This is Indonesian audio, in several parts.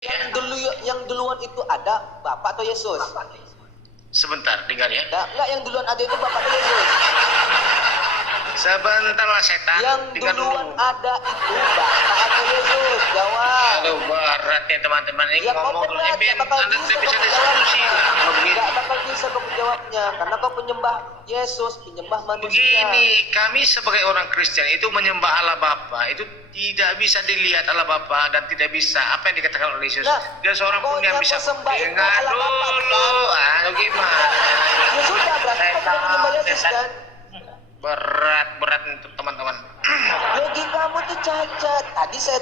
Yang duluan itu ada Bapak atau Yesus? Sebentar, dengar ya. Enggak, yang duluan ada itu Bapak atau Yesus? Sebentarlah setan. Yang Dengar duluan dulu. ada itu Bapak atau Yesus? Jawab. Aduh, berat ya teman-teman ini Ya, kau ngomong berat, Eben, gak bakal Anda bisa tidak bisa kau diskusi lah. Kalau begini. Gak bakal bisa kau menjawabnya karena kau penyembah Yesus, penyembah manusia. Begini, kami sebagai orang Kristen itu menyembah Allah Bapa, itu tidak bisa dilihat Allah Bapa dan tidak bisa apa yang dikatakan oleh Yesus. Nah, Dia seorang pun yang bisa sembah itu dengar Allah Bapa, dulu. Ah, gimana? Ya sudah, berarti kau tidak menyembah Yesus kan? Berat untuk teman-teman. Logikamu tuh cacat. Tadi saya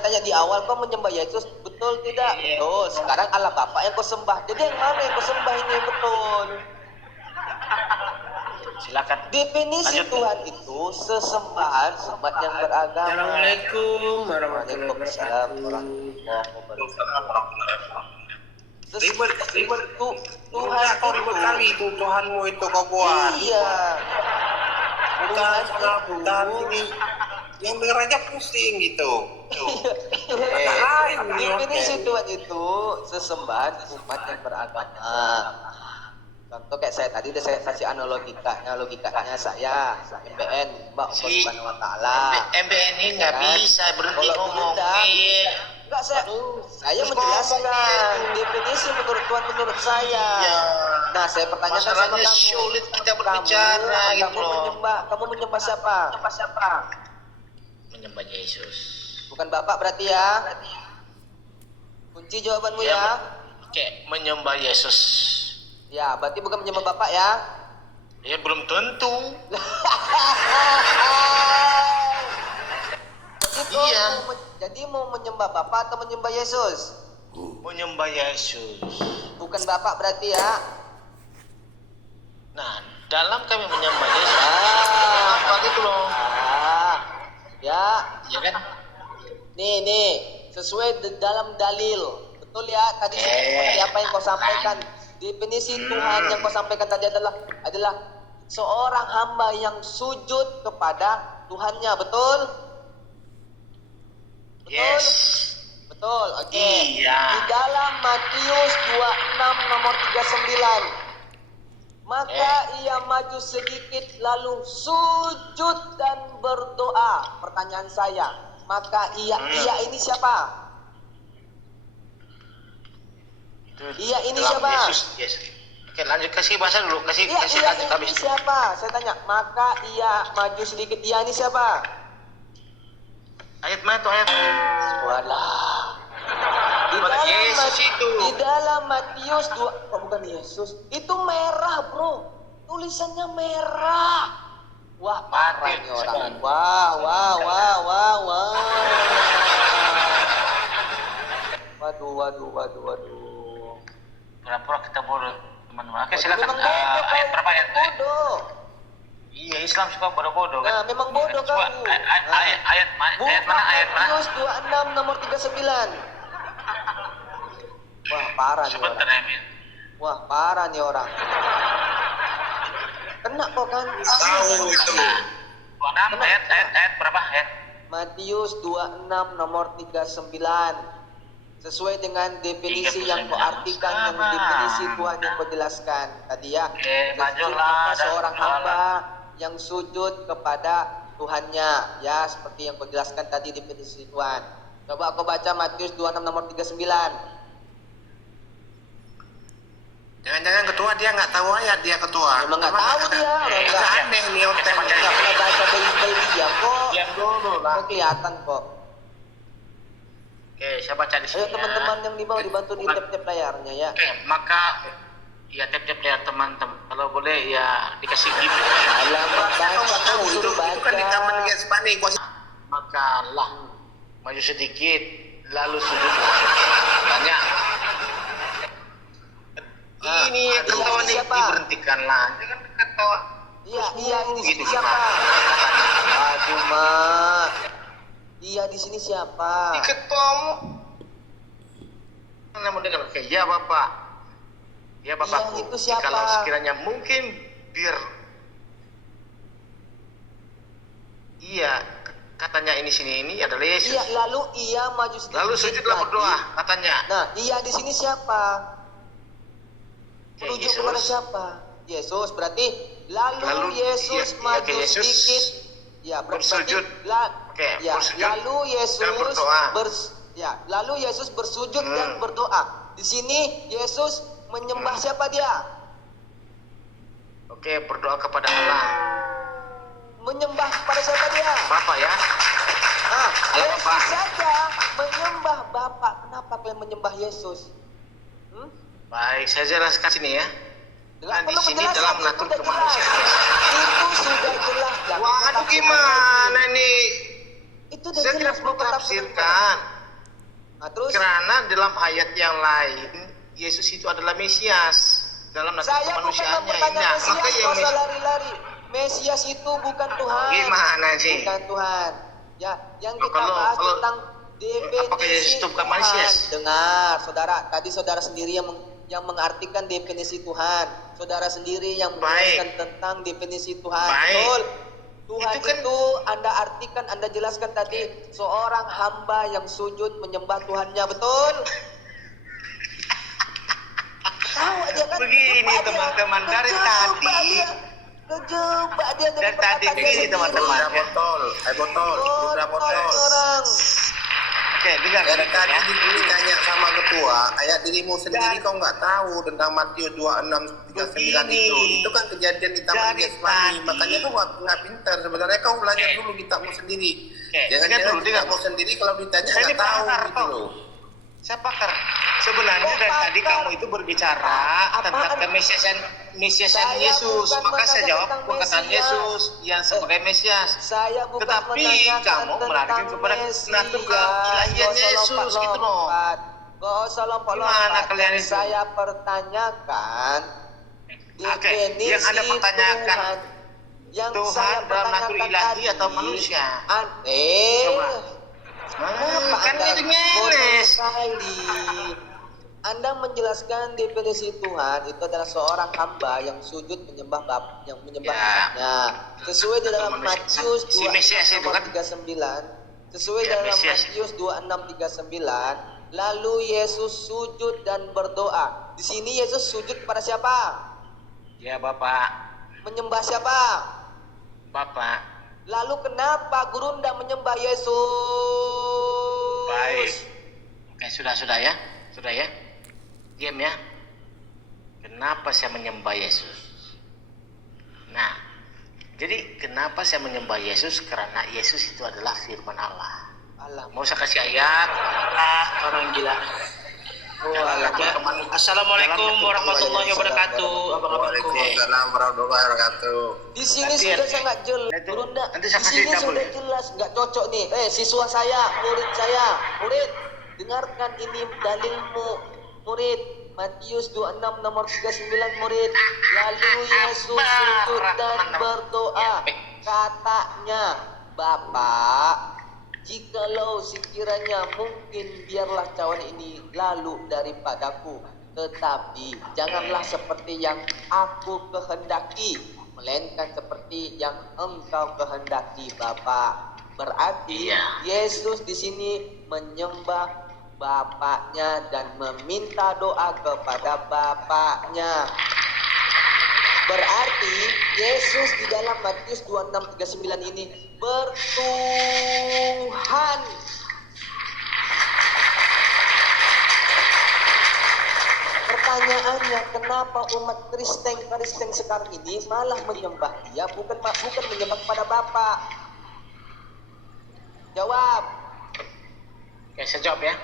tanya di awal, kau menyembah Yesus, betul tidak? Iya. Betul. Sekarang Allah Bapa yang kau sembah. Jadi yang mana yang kau sembah ini yang betul? Silakan. Definisi Lanjut. Tuhan itu sesembahan umat yang beragama. Assalamualaikum warahmatullahi Waalaikumsalam wabarakatuh. Ribet Tuhan Tuhan kau ribet kali itu Tuhanmu itu kau buat. Iya. Bukan Tuhan Tuhan ini yang denger aja pusing gitu. Definisi Tuhan itu sesembahan umat yang beragama. Contoh kayak saya tadi udah saya kasih logikanya saya MBN Mbak Allah Subhanahu wa taala. MBN ini nggak bisa berhenti ngomong. Enggak, saya menjelaskan definisi menurut Tuhan menurut saya. Iya. Nah, saya pertanyakan sama Masalahnya kamu. sulit kita berbicara gitu loh. Kamu menyembah siapa? Menyembah Yesus. Bukan Bapak berarti ya? Kunci jawabanmu ya? Oke, menyembah Yesus. Ya, berarti bukan menyembah Bapak ya? Ya belum tentu. Iya. Jadi mau menyembah Bapak atau menyembah Yesus? Menyembah Yesus. Bukan Bapak berarti ya? Nah, dalam kami menyembah Yesus, Ah. apa gitu loh? Ya. Ya kan? Nih, sesuai dalam dalil. Betul ya? Tadi seperti apa yang kau sampaikan. Definisi Tuhan yang kau sampaikan tadi adalah seorang hamba yang sujud kepada Tuhannya, betul? Yes. Betul, oke. Iya. Di dalam Matius 26 nomor 39. Maka ia maju sedikit lalu sujud dan berdoa. Pertanyaan saya, maka ia ini siapa? Iya, ini Dalam siapa? Yesus, yes. Oke, lanjut kasih bahasa dulu, kasih Iya, lanjut ini habis. siapa? Saya tanya, maka ia maju sedikit. Iya, ini siapa? Ayat mana tuh ayat? Walah. Di dalam Matius 2, bukan Yesus. Itu merah, Bro. Tulisannya merah. Wah, parah nih orang. Wah. Waduh. Pura-pura kita bodoh, teman-teman. Oke, Waduh, silakan. memang bodoh Ayat kau, berapa ayat? bodoh. Iya, Islam suka bodoh-bodoh kan? Nah, memang bodoh Coba, kamu. ayat mana? Matius 26 nomor 39. Wah, parah nih Sebentar orang. ya, Min. Wah, parah nih orang. Kena kok kan? Tahu itu. 26 ayat berapa ayat? Matius 26 nomor 39. Sesuai dengan definisi yang kau artikan, yang definisi Tuhan yang kau jelaskan tadi ya. Majulah dan Seorang hamba yang sujud kepada Tuhannya, ya seperti yang kau jelaskan tadi definisi Tuhan. Coba kau baca Matius 26 nomor 39. Jangan-jangan ketua dia nggak tahu ayat dia ketua. Memang nggak tahu dia. Nggak aneh nih otak. Nggak pernah baca Bible dia kok. Diam dulu lah. Nggak kelihatan kok. Oke, saya baca di sini. Ayo teman-teman yang di bawah dibantu di tap-tap layarnya ya. Oke, maka ya tap-tap layar teman-teman. Kalau boleh ya dikasih gift. Alamak, baca Tahu itu suruh kan di taman baca. Liga Spani. Maka lah maju sedikit lalu sujud. Tanya. Ini ketawa nih siapa? diberhentikan lah. Jangan ketawa. Iya ini Gitu siapa? gimana? Aduh, Mak. Iya di sini siapa? Di ketuamu. Anda mau dengar? Oke, ya Bapak. Ya Bapakku. Yang itu siapa? Kalau sekiranya mungkin biar iya katanya ini sini ini adalah Yesus. Iya, lalu ia maju sedikit Lalu sujudlah lagi. berdoa katanya. Nah, ia di sini siapa? Oke, Menuju Yesus. kepada siapa? Yesus. Berarti lalu Yesus iya, maju oke, Yesus sedikit. Ya, berarti bersujud. Oke, ya, bersujud lalu Yesus dan berdoa. lalu Yesus bersujud dan berdoa. Di sini Yesus menyembah siapa dia? Oke, berdoa kepada Allah. Menyembah kepada siapa dia? Bapa ya. Ah, Allah Yesus Bapa. saja menyembah Bapa. Kenapa kalian menyembah Yesus? Baik, saya jelaskan sini ya. Nah, di Perlu sini penjelasan, dalam itu mengatur sudah kemanusiaan. jelas. Itu sudah jelas. Jangan Wah, aduh tafsirkan gimana lagi. nih? Itu udah Saya jelas. tidak perlu bukan tafsirkan. Nah, terus Karena dalam ayat yang lain, Yesus itu adalah Mesias. Dalam natur saya bukan kemanusiaannya. mempertanya Nah, Mesias, maka yang kau usah lari-lari. Mesias itu bukan Tuhan. Gimana sih? Bukan Tuhan. Ya, yang Oh, kita kalau- bahas kalau- tentang apakah Yesus definisi itu bukan Tuhan. Mesias? Dengar, saudara. Tadi saudara sendiri yang mengartikan definisi Tuhan. Saudara sendiri yang menjelaskan tentang definisi Tuhan. Baik. Betul. Tuhan Itu kan- itu Anda artikan, Anda jelaskan tadi, seorang hamba yang sujud menyembah Tuhannya, betul? Tahu aja kan? Begini, Kejebak dia. teman-teman, dari Kejebak tadi. dia. Kejebak dia dengan Dari tadi perkataannya begini, sendiri. teman-teman. Udah botol, udah botol. Orang. Oke, dengar Dari tadi ya. ditanya sama ketua, kayak dirimu sendiri kau nggak tahu tentang Matius 26:39 itu. Begini. Itu kan kejadian di Taman Dari Getsemani. tadi. Makanya kau nggak pintar. Sebenarnya kau belajar dulu kitabmu sendiri. Oke, Jangan-jangan dengar dulu, kitabmu sendiri kalau ditanya Saya nggak ini tahu pakar, gitu toh. loh. Saya pakar. Sebenarnya Oh, dari tadi pakar. kamu itu berbicara Apaan? tentang kemesiasan Saya Yesus. bukan Maka saya menanya jawab tentang perkataan Mesias. Yesus yang sebagai Mesias. Saya bukan Tetapi menanyakan kamu melarikan tentang kepada Mesias. natur keilahian Gak usah Yesus lompat-lompat. gitu loh. Gak usah lompat-lompat. Gimana kalian itu? Saya pertanyakan Oke, definisi yang Anda pertanyakan, Tuhan. Yang Tuhan saya dalam natur pertanyakan ilahi tadi, atau manusia? Coba. Kenapa Kan Anda itu bodoh ngeles. sekali? Anda menjelaskan definisi Tuhan itu adalah seorang hamba yang sujud menyembah yang menyembah Ya. Tuhannya. Sesuai di dalam Manusia. Matius Si Mesias itu kan? 26:39. Sesuai Ya, dalam Mesias. Matius 26:39, lalu Yesus sujud dan berdoa. Di sini Yesus sujud kepada siapa? Ya Bapak, Menyembah siapa? Bapak. Lalu kenapa guru tidak menyembah Yesus? Baik. Oke, sudah ya. Sudah ya. Diam ya. Kenapa saya menyembah Yesus? Nah, jadi kenapa saya menyembah Yesus? Karena Yesus itu adalah firman Allah. Allah. Mau saya kasih ayat? Orang gila. Allah. Assalamualaikum warahmatullahi wabarakatuh. Abang-abangku. Waalaikumsalam warahmatullahi wabarakatuh. Di sini Nanti sudah ya. sangat jelas. Nanti- Guru ndak. nanti Di saya kasih sini tabel sudah ya. jelas, nggak cocok nih. Siswa saya, murid, dengarkan ini dalilmu, murid. Matius 26 nomor 39, murid. Lalu Yesus sujud dan berdoa. Katanya, Bapak, jikalau sekiranya mungkin biarlah cawan ini lalu daripadaku, tetapi janganlah seperti yang aku kehendaki, melainkan seperti yang engkau kehendaki, Bapa. Berarti Iya. Yesus di sini menyembah Bapaknya dan meminta doa kepada Bapaknya. Berarti Yesus di dalam Matius 26:39 ini bertuhan. Pertanyaannya, kenapa umat Kristen sekarang ini malah menyembah Dia, bukan menyembah kepada Bapa? Jawab. Oke, saya jawab ya.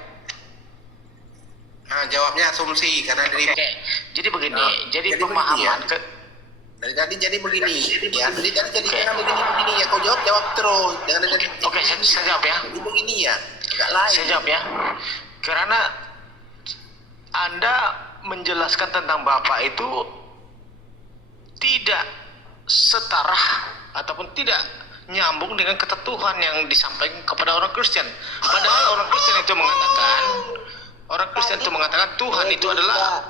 Nah, jawabnya asumsi karena dari Oke, jadi begini. Nah, jadi jadi pemahaman begini dari tadi jadi begini. Ya, dari tadi jadi Oke. karena begini ya. Kau jawab terus. Jangan dari Oke, saya jawab ya. Jadi begini ya. Agak lain. Saya jawab ya. Karena Anda menjelaskan tentang Bapak itu tidak setara ataupun tidak nyambung dengan kata Tuhan yang disampaikan kepada orang Kristen. Padahal orang Kristen itu mengatakan Tuhan itu adalah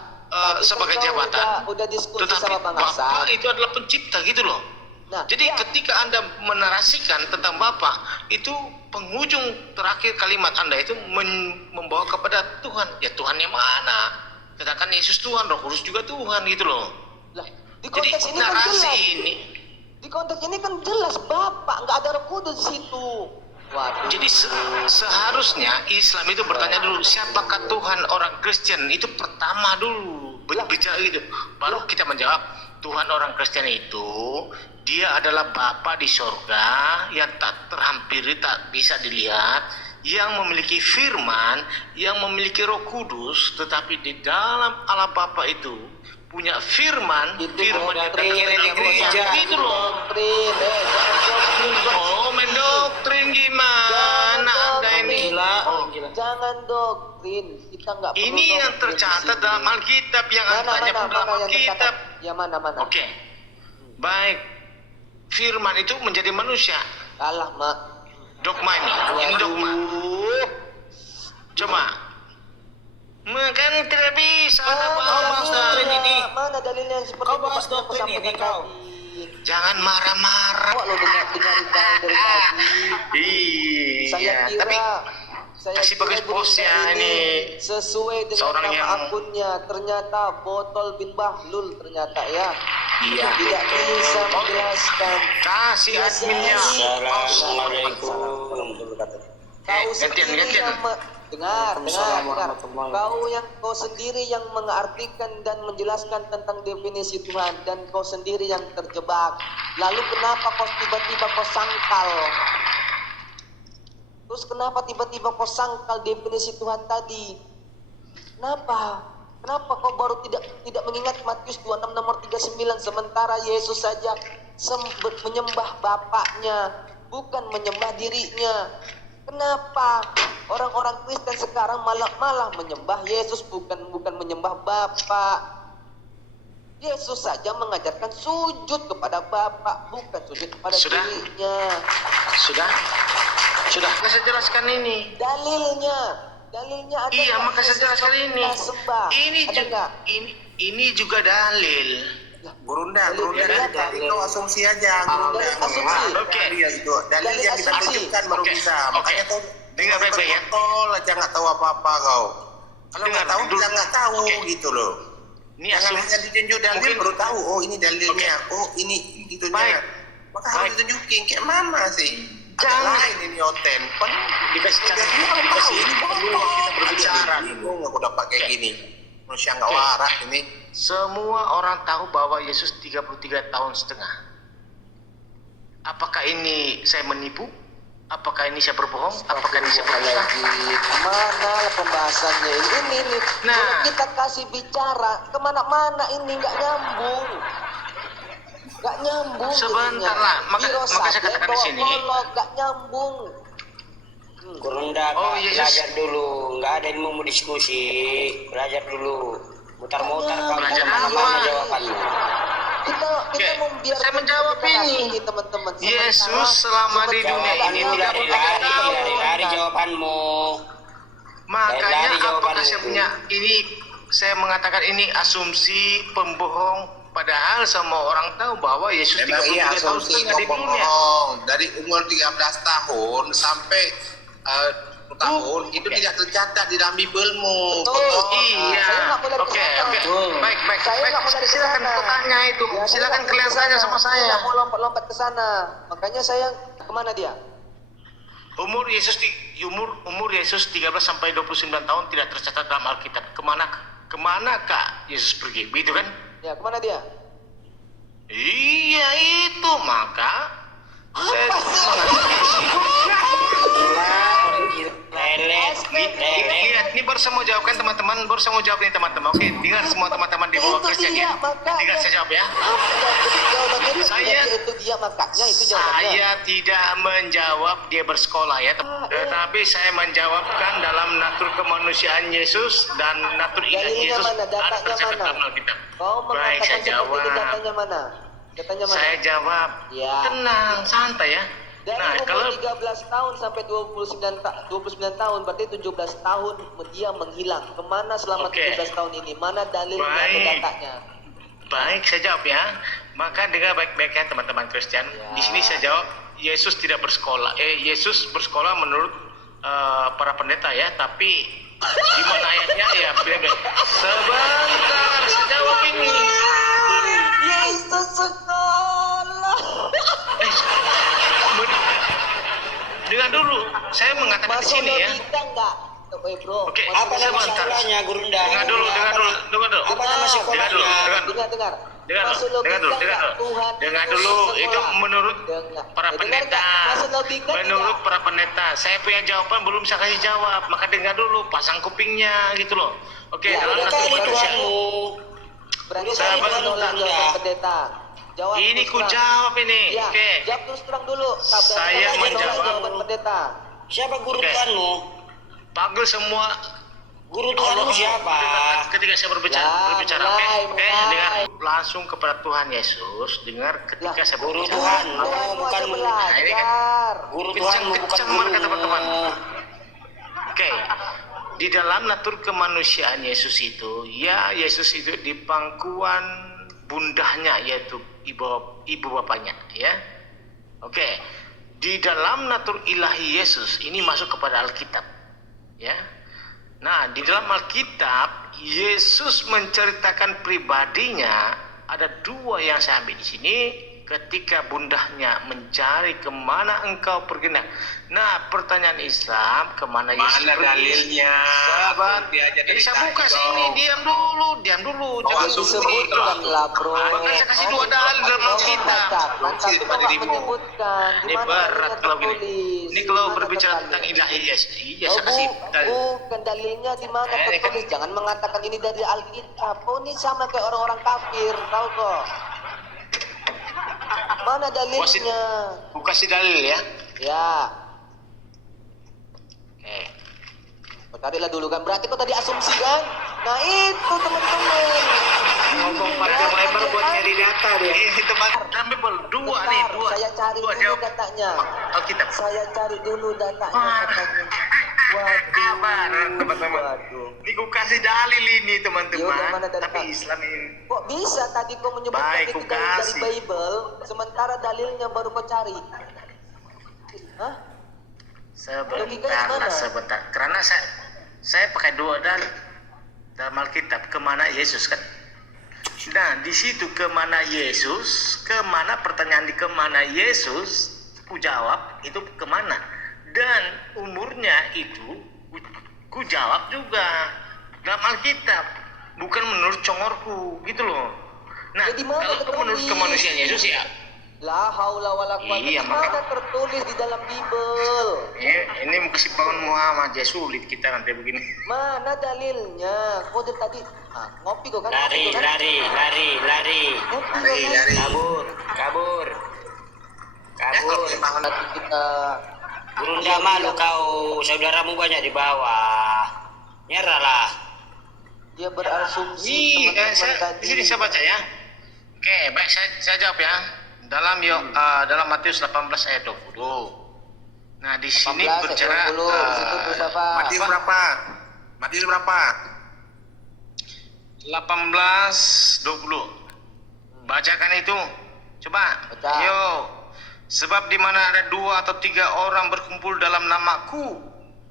sebagai jabatan. Udah diskusi Tetapi sama Bang Hasan. Bapak itu adalah pencipta gitu loh. Nah, Jadi ketika Anda menarasikan tentang Bapa, itu penghujung terakhir kalimat Anda itu membawa kepada Tuhan. Ya Tuhan yang mana? Katakan Yesus Tuhan, Roh Kudus juga Tuhan gitu loh. lah, di Jadi konteks ini kan narasi jelas. ini, Di konteks ini kan jelas Bapak, nggak ada Roh Kudus di situ. Waduh. jadi seharusnya Islam itu bertanya dulu, siapakah Tuhan orang Kristen? Itu pertama dulu bicara gitu. Baru kita menjawab, Tuhan orang Kristen itu dia adalah Bapa di sorga yang tak terhampiri, tak bisa dilihat, yang memiliki firman, yang memiliki Roh Kudus, tetapi di dalam Allah Bapa itu punya firman, Itu firman yang doktrin terkira yang gereja gitu loh. Doktrin, jangan doktrin. Oh, mendoktrin gimana Anda ini? Gila, Oh, gila. Jangan doktrin. Kita nggak perlu ini yang doktrin tercatat di sini. dalam Alkitab yang Mana, Anda pun dalam yang Alkitab. tercatat? Ya mana? Oke. Baik. Firman itu menjadi manusia. Kalah, Mak. Dogma ini dogma. Coba. Kan tidak bisa Anda bahas doktrin ini. Mana dalilnya yang seperti Kau bahas Bapak yang doktrin ini, sampaikan kau. tadi? Jangan marah-marah. Awak lo dengarin kau dari tadi. Saya Iya, kira tapi saya kasih kira bagus berita bosnya ini. sesuai dengan Seorang nama yang- akunnya, ternyata Botol bin Bahlul ternyata ya. Iya. Tidak bisa menjelaskan. Kasih Dia adminnya. sendiri- Assalamualaikum. Kau gantian, sendiri gantian. yang dengar. Kau sendiri yang mengartikan dan menjelaskan tentang definisi Tuhan, dan kau sendiri yang terjebak. Lalu kenapa kau tiba-tiba kau sangkal? Terus kenapa tiba-tiba kau sangkal definisi Tuhan tadi? Kenapa? Kenapa kau baru tidak mengingat Matius 26 nomor 39, sementara Yesus saja menyembah Bapaknya, bukan menyembah dirinya. Kenapa orang-orang Kristen sekarang malah menyembah Yesus, bukan menyembah Bapa? Yesus saja mengajarkan sujud kepada Bapa, bukan sujud kepada Sudah? dirinya. Sudah? Maka saya jelaskan ini. Dalilnya ada. Iya, nggak maka saya Yesus jelaskan ini. kita sembah? Ini Ada juga nggak? ini juga dalil. Gurunda Dalil dari apa? kau asumsi aja. Gurunda. Dalil asumsi. Oke. Iya gitu. Dalil Dalil yang kita asumsi. tunjukkan baru Oke. bisa. Oke. Makanya kau Dengar baik-baik ya. Tol aja nggak tahu apa-apa kau. Kalau Dengar nggak tahu dulu. bilang nggak tahu Oke. gitu loh. Ini Jangan asumsi. hanya ditunjuk dalil Mungkin- baru tahu. Oh ini dalilnya. Oh ini itunya. Baik. Maka harus Baik. ditunjukin kayak mana sih? Ada Jangan. lain ini oten. Dikasih Dia cara. tahu Dikasih ini dulu bohong. kita berbicara. Bingung aku udah pakai Oke. gini. Manusia nggak Oke. waras ini. Semua orang tahu bahwa Yesus 33 tahun setengah. Apakah ini saya menipu? Apakah ini saya berbohong? Apakah ini saya berdusta? Mana pembahasannya ini? Nah. Kalau kita kasih bicara kemana-mana ini nggak nyambung. Sebentar jadinya. lah, maka Biro saya saja katakan di bawa sini. golok, nggak nyambung. Kurunda, Oh, Kak, Yesus. belajar dulu. Nggak ada yang mau diskusi. Belajar dulu. Mutar-mutar kau Belajar kemana-mana apa? jawabannya. Kita Oke, mau biar saya menjawab kita ini. kasih teman-teman. Yesus selama di dunia Jawabanmu ini tidak lari-lari jawabanmu. Makanya Dari jawaban apakah saya itu. punya ini, saya mengatakan ini asumsi pembohong, padahal semua orang tahu bahwa Yesus Memang 33 iya tahun asumsi setengah di kau dunia. bohong. Dari umur 13 tahun sampai 10 tahun itu tidak tercatat di dalam Bibelmu. Betul. Betul. Iya. Saya nggak mau lari ke Oke, sana. oke. Betul. Baik. Saya nggak mau lari ke Silakan sana. kau tanya itu. Ya, saya Silakan nggak kalian mau ke tanya sana. sama saya. Nggak mau lompat-lompat ke sana. Makanya saya kemana dia? Umur Yesus 13 sampai 29 tahun tidak tercatat dalam Alkitab. Kemana Kak Yesus pergi? Begitu kan? Ya, kemana dia? Iya itu, maka saya Lelet, lelet. lihat, ini baru saya mau jawabkan teman-teman, Oke, dengar semua teman-teman di bawah Itu Kristen dia, ya. makanya. Dengar saya jawab ya. Jawabannya itu Saya- itu dia, makanya itu jawabannya. Saya tidak menjawab dia bersekolah ya, tetapi saya menjawabkan dalam natur kemanusiaan Yesus dan natur ilahi Dalilnya Yesus mana? Datanya ada tercatat mana? dalam Alkitab. Kau Baik, mengatakan saya seperti jawab. itu, datanya mana? Datanya mana? Saya jawab. Ya. Tenang, santai ya. Dari Nah, umur kalau 13 tahun sampai 29 tahun, berarti 17 tahun dia menghilang. Kemana selama Oke. 17 tahun ini? Mana dalilnya atau Baik. datanya? baik, saya jawab ya. Maka dengar baik-baik ya teman-teman Kristen. Ya. Di sini saya jawab, Yesus tidak bersekolah. Yesus bersekolah menurut para pendeta ya, tapi di mana ayatnya ya? Sebentar, saya jawab ini. Yesus sekolah. Dengar dulu, saya mengatakan di Masuk sini ya. logika enggak? Bro. Oke, Masuk Apa nama sebentar. sekolahnya, Gurunda? Dengar dulu. Apa nama Dengar sekolahnya? dulu. Dengar. Dengar Masuk dulu, dengar logika dulu, dengar enggak? dulu. Tuhan Dengar Yesus dulu, sekolah. itu menurut Dengar. para Dengar pendeta. enggak? Masuk logika Menurut tidak? para pendeta, saya punya jawaban belum saya kasih jawab, maka dengar dulu, pasang kupingnya gitu loh. Oke, Ya, dalam Udah natur kali manusia. Tuhanmu. Berarti Udah saya kali Tuhan menolak Gurunda. jawaban pendeta. Jawab Ini terus ku terang. jawab ini. Ya, Oke. jawab terus terang dulu. Berarti Saya kamu menolak menjawab. jawaban pendeta. Siapa guru Oke. Tuhanmu? Panggil semua Guru Tuhanmu siapa? ketika saya berbicara, Lah, oke? mulai. Dengar langsung kepada Tuhan Yesus, dengar ketika Lah, saya guru berbicara. Tuhan. Tuhanmu bukan aja Nah, ini kan belajar. Guru Tuhanmu bukan Kencang marka guru. teman-teman. Oke. Di dalam natur kemanusiaan Yesus itu, ya Yesus itu di pangkuan bundahnya yaitu ibu bapaknya, ya. Oke. Di dalam natur ilahi Yesus ini masuk kepada Alkitab, ya. Nah, di dalam Alkitab Yesus menceritakan pribadinya. Ada dua yang saya ambil di sini. Ketika bundahnya mencari kemana engkau pergi. Nah, pertanyaan Islam, kemana Yesus Mana pergi? dalilnya? Sahabat, Dia aja dari saya tadi buka dong. sini, diam dulu. Oh, Jangan langsung Disebutkan lah, bro. Bahkan saya kasih dua dalil dalam Alkitab. Tapi Sini, kok nggak dirimu. menyebutkan di Ini mana berat dalilnya kalau gini. tertulis? Ini kalau Di mana berbicara tertulis? tentang ilahi Yesus. Iya, Oh, saya kasih dalil. bukan dalilnya di mana Ini kan- tertulis. Jangan mengatakan ini dari Alkitab. Oh, ini sama kayak orang-orang kafir, tahu kok? Mana dalilnya? Aku kasih dalil ya. Ya, Oke. kau carilah dulu kan. Berarti kau tadi asumsi kan? Nah itu teman-teman. Ngomong panjang lebar buat nyari data dia. Ini teman kami dua nih, Bentar, dua. saya cari Dua dulu jawab. datanya. Alkitab. Saya cari dulu datanya katanya. Kabar, teman-teman. Waduh. Ini ku kasih dalil ini Ya udah, mana teman-teman. dalil? Tapi Islam ini. Kok bisa tadi kau menyebutkan Baik, itu ku dalil dari kasih. Bible, sementara dalilnya baru kau cari? Hah? Logikanya mana? Sebentar. Karena saya pakai dua dalil dalam Alkitab. Kemana Yesus kan? Nah, di situ kemana Yesus, kemana pertanyaan di kemana Yesus, ku jawab itu kemana. Dan umurnya itu ku jawab juga dalam Alkitab, bukan menurut congorku, gitu loh. Nah, Jadi mana kalau tertulis? menurut kemanusiaan Yesus ya, La haula wala quwata. Iya, Di mana maka- tertulis di dalam Bible? ini mau kasih bangun Muhammad ya sulit kita nanti begini. Mana dalilnya? Kau dari tadi ngopi kok kan? Lari, Ngopi kok kan? lari. Ngopi kok Lari, kan? lari. Kabur. Ya, kalau memang Nanti kita Gurunda malu kau, saudaramu banyak di bawah. Nyerahlah. dia berasumsi Di sini saya baca ya. Oke, baik saya jawab ya. Dalam Matius 18 ayat 20. Nah, di sini 18 berbicara 20 di situ terus apa? Matius berapa? Matius berapa? 18:20. Bacakan itu. Coba. Baca. Ayo. Sebab di mana ada 2 atau 3 orang berkumpul dalam namaku,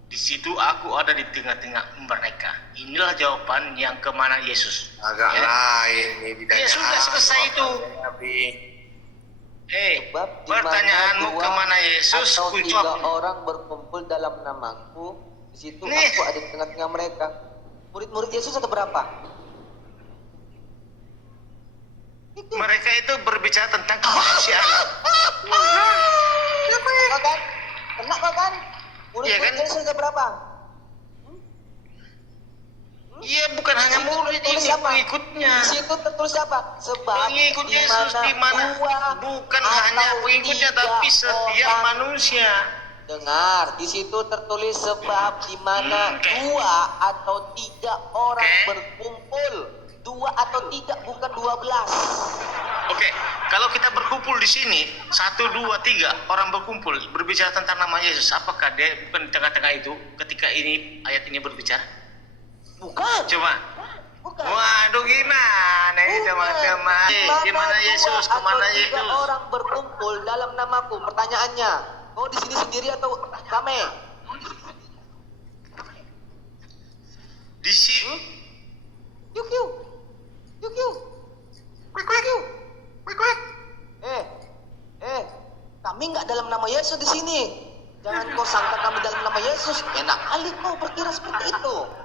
di situ aku ada di tengah-tengah mereka. Inilah jawaban yang kemana Yesus. Agak Ya. lain ini tidak. Ya sudah selesai itu. Sebab di Pertanyaanmu mana 2 kemana Yesus? atau Ku 3 jawab. orang berkumpul dalam namaku, di situ Nih. aku ada di tengah-tengah mereka. Murid-murid Yesus ada berapa? Itu. Mereka itu berbicara tentang kemanusiaan. Kau kan? Kena kau kan? Murid-murid Iya kan? Yesus ada berapa? Iya, bukan hanya Itu murid tertulis ini, apa? pengikutnya. Di situ tertulis apa? Sebab Pengikut Yesus di mana? dua Bukan atau hanya pengikutnya, 3 tapi setiap orang. manusia. Dengar, di situ tertulis sebab di mana Oke. 2 atau 3 orang Oke. berkumpul. 2 atau 3 bukan 12. Oke, kalau kita berkumpul di sini, 1, 2, 3 orang berkumpul berbicara tentang nama Yesus, apakah dia bukan di tengah-tengah itu ketika ini ayat ini berbicara? Bukan. Coba. Bukan. Waduh, gimana ini teman-teman? Gimana Yesus? Kemana Tiga Yesus? orang berkumpul dalam namaku. Pertanyaannya, kau di sini sendiri atau rame? Di sini. Yuk yuk, yuk yuk, yuk yuk. Kami nggak dalam nama Yesus di sini. Jangan kau sangka kami dalam nama Yesus. Enak kali kau berkira seperti itu.